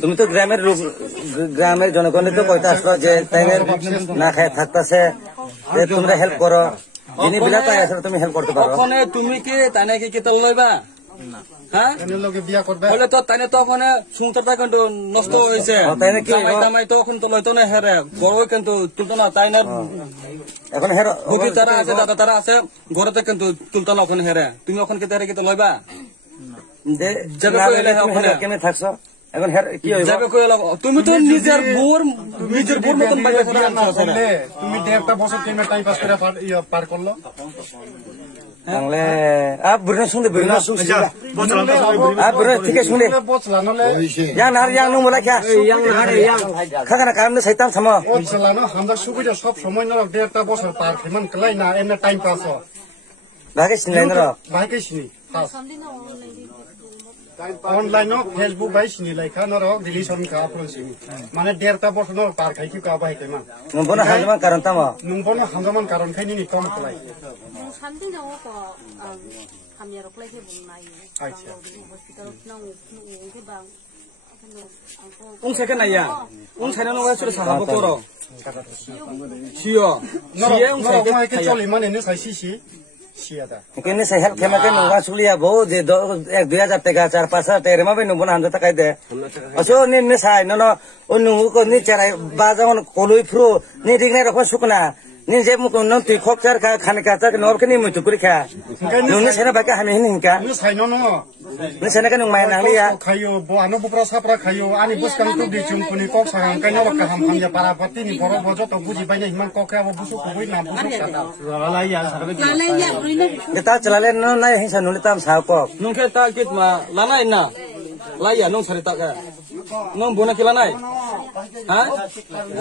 তুমি তো গ্রামের জনগণের তো কইতে আসলো যে তাই না খায় থাকতেছে, তোমরা হেল্প করো, যিনি বিলাতে আসলে তুমি হেল্প করতে পারো। ওখানে তুমি কি তাই নাকি কি তোল লইবা? হ্যাঁ, হলে তো তাই তো ওখানে সংসারটা কিন্তু নষ্ট হয়েছে। জামাই তো এখন তো লইতো না, হেরে বড় কিন্তু তুলতো না, তাই না? এখন হের বুকি তারা আছে, দাদা তারা আছে, ঘরেতে কিন্তু তুলতো না ওখানে, হেরে তুমি ওখানে কি তারা কি তো লইবা? কেমনে থাকছো এখন? হের কি যাবে কই? তুমি তো নিজের বোর মতন বাইরে করে আনছো। তুমি 1.5 বছর কেমনে টাইম পাস করে পার করলো? বাংলা আপ বুড়না শুনতে বুড়না আপ বুড়না ঠিক আছে শুনে ইয়াং নার ইয়াং নো মোলা খ্যা ইয়াং নারে ইয়াং খাখানা কারণে সাইতাম সামো ওছলানো হামদা সুবিধা সব সময় না 1.5 বছর পার খেমান কলাই না এমনে টাইম পাস ভাগে সিনাই না ভাগে সিনি অনলাইন ফেসবুক বাই সিনি লাইখা নর রিলেশন কা আপন সিনি মানে 1.5 বছর নর পার খাইকি কা বাই কেমান নবনা হাজমান কারণ তামা নবনা হাজমান কারণ খাইনি নি কম কলাই 산디 정도 감여로 클래스 분나이 호스피탈 나오게 방 옹세가 나야 옹세는 와 술 사하고 걸어 시요 시에 옹세가 이렇게 쫄리만 있는 사시시 시야다 কেনে সে হেল্প কেমাকে নগা সুলিয়া বউ যে 1-2,000 টাকা 4-5,000 টাকা রেমা বে নবনা হান্দা টাকা দে অসো নি নে সাই ন ও নু কো নি চারাই বাজাवन কলুই ফ্রু নি দিগনে রকম সুকনা নি যে মুক ন তুই খকচার খানে কাচার নরকে নি মুতু করি খা নুনি সেনা বাকে হামি হিনকা নি সাইনো ন নি সেনা কে নুং মাই নাংলিয়া খাইও বো আনো বুপ্রা সাপ্রা খাইও আনি বুসকান তু দি চুমকুনি কক সাগাং কাইনো রকা হাম হাম ya para pati ni boro bojo to buji baina himan kokya bo busu koi na busu kata lalai ya sarbe kita chalale no na hinsa nuli tam sa ko nungke ta kit ma lanai na laya nung sari ta ka nung bona kila nai ha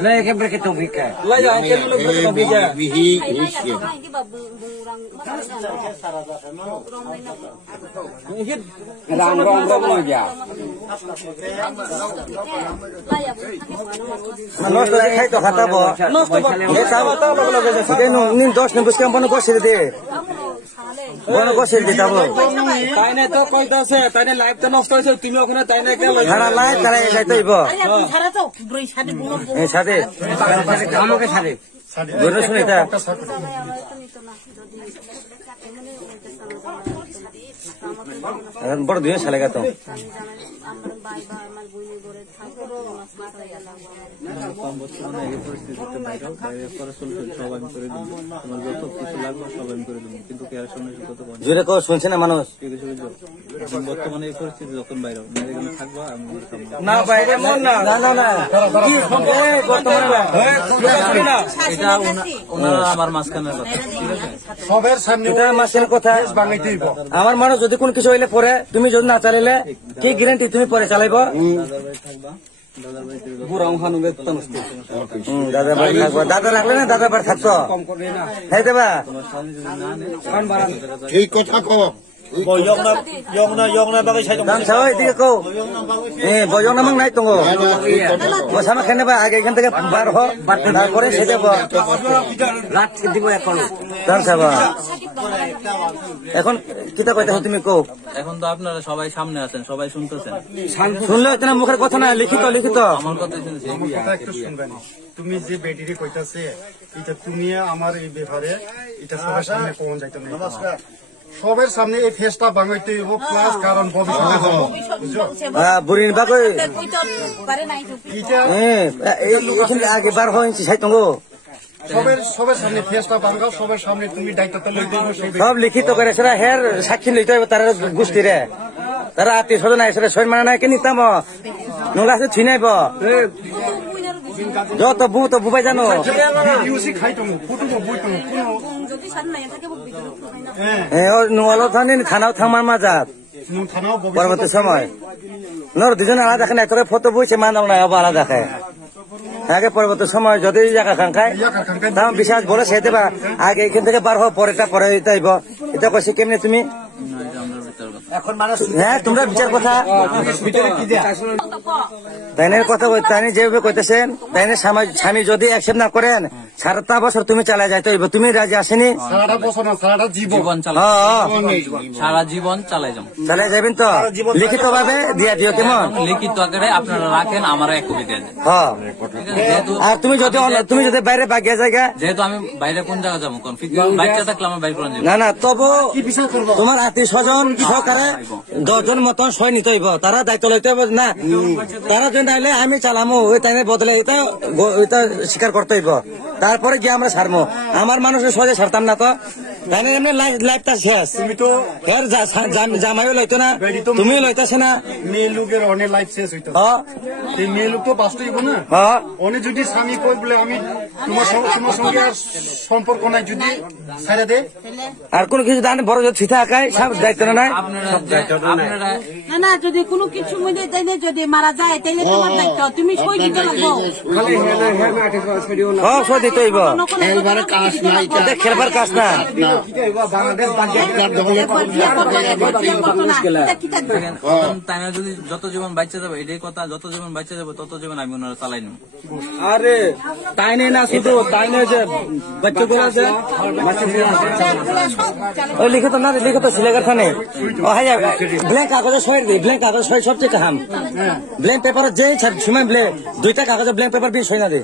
lay ke ber ke to bika laya ke lu ke to bika bihi rang rong ya নষ্ট খাই তো খাতা বো নষ্ট এ সাবাতা বগলো গে দে নি 10 নে বুসকাম বন কো ছেড়ে দে বন কো ছেড়ে দে তাবো তাইনে তো কইতাছে তাইনে লাইফ তো নষ্ট হইছে, তুমি ওখানে তাইনে কে লই খানা লাই তারা যাইতেইব সারা তো ব্রই সাথে বুনো এই সাথে আমাকে সাথে বড় শুনে এটা বড় দিয়ে সালেগা তো যেরকম শুনছে না মানুষ বর্তমানে এই পরিস্থিতি যখন বাইরে থাকবা না বাইরে মন না না না কি বর্তমানে এটা ওনারা আমার মাঝখানের কথা, ঠিক আছে? সবের সামনে এটা মাসের কথা বাঙাইতেই আমার মানুষ যদি কোন কিছু হইলে পরে তুমি যদি না চালাইলে কি গ্যারান্টি তুমি পরে চালাইব? বুড়াও হানুবে তনস্তি দাদা ভাই থাকবো, দাদা রাখলে না দাদা বাড়ি থাকতো হ্যাঁ দেবা ঠিক কথা কো দাম সবাই দিকে কো বয়ং নামাং নাই তো মশামা খেনে বা আগে এখান থেকে বার হ তারপরে সেটা রাত দিব এখন দাম সবা এখন কিতা কইতে তুমি কো এখন তো আপনারা সবাই সামনে আছেন, সবাই শুনতেছেন, শুনলে তোমার মুখের কথা না লিখিত লিখিত আমার কথা শুনছি। একটু শুনবেন, তুমি যে বেটিরে কইতাছে এটা তুমি আমার এই ব্যাপারে এটা সবার সামনে কোন যাইতো না, সবার সামনে এই ফেসটা বাঙাইতে হইব প্লাস কারণ ভবিষ্যতে হবো বুড়ির বাকই এইখানে আগে বার হয়েছি সাইতঙ্গ সবার সামনে ফেসটা বাঙাও, সবার সামনে তুমি দায়িত্বটা লইতে হইব, সব লিখিত করে সেটা হের সাক্ষী লইতে হইব তারা গোষ্ঠীরে, তারা আত্মীয় স্বজন আইসে সন্মান নাই কে নিতাম নোংরা আছে ছিনাইব যত বু তো বুবাই জানো নোয়ালো থানাও থামার মাজাত পরবর্তী সময় নর দুজন আলাদা দেখেন একটা ফটো বইছে মানাও না আলাদা দেখে আগে পরবর্তী সময় যদি জায়গা খাঙ্কায় তাও বিশ্বাস বলে সে দেবা আগে এখান থেকে বার হওয়া পরেটা পরে আইব এটা কইছে কেমনে তুমি হ্যাঁ তোমরা বিচার কথা তাইনের কথা তাইনে যেভাবে কইতেছেন তাইনে স্বামী যদি অ্যাকসেপ্ট না করেন 7টা বছর তুমি চালা যাইতে হইব তুমি রাজি আসেনি সারাটা বছর না সারাটা জীবন সারা জীবন চালাই যাম চালাই যাবেন তো লিখিত ভাবে দিয়া দিও কেমন লিখিত আকারে আপনারা রাখেন আমার এক কপি দিয়ে দেন হ্যাঁ যেহেতু আর তুমি যদি বাইরে বাগিয়া জায়গা যেহেতু আমি বাইরে কোন জায়গা যাবো কোন বাচ্চা থাকলে আমার বাইরে কোন যাবো না তবু তোমার আত্মীয় স্বজন সহকারে 10 জন মতন সই নিতে হইব তারা দায়িত্ব লইতে হবে না তারা যদি নাইলে আমি চালামো ওই টাইমে বদলে এটা স্বীকার করতে হইব তারপরে গিয়ে আমরা ছাড়বো আমার মানুষের সহজে ছাড়তাম না তো তাই না এমনি লাইফটা শেষ তুমি তো জামাইও লইতো না তুমিও লইতেছে না মেয়ে লোকের অনেক লাইফ শেষ হইতো এই মেয়ে লোক তো বাঁচতে হইব না অনেক যদি স্বামী কই বলে আমি তোমার সঙ্গে আর সম্পর্ক নাই যদি ছেড়ে দে আর কোন কিছু দান বড় যদি থিতা আঁকায় সব দায়িত্ব নাই আপনারা না যদি কোনো কিছু মধ্যে তাইলে যদি মারা যায় তাইলে তোমার দায়িত্ব তুমি সই দিতে লাগবো সই দিতে হইব খেলবার কাজ না তাই না যদি যত জীবন বাচ্চা যাবে এটাই কথা যত জীবন বাচ্চা যাবে তত জীবন আমি ওনারা চালাই নেব আরে তাই নেই না শুধু তাই নেই যে বাচ্চাগুলো আছে ওই লিখিত না লিখিত সিলেগার থানে ব্ল্যাঙ্ক কাগজে সই দিই ব্ল্যাঙ্ক কাগজ সই সবচেয়ে কাহাম ব্ল্যাঙ্ক পেপার যে সময় 2টা কাগজে ব্ল্যাঙ্ক পেপার দিয়ে সই না দিই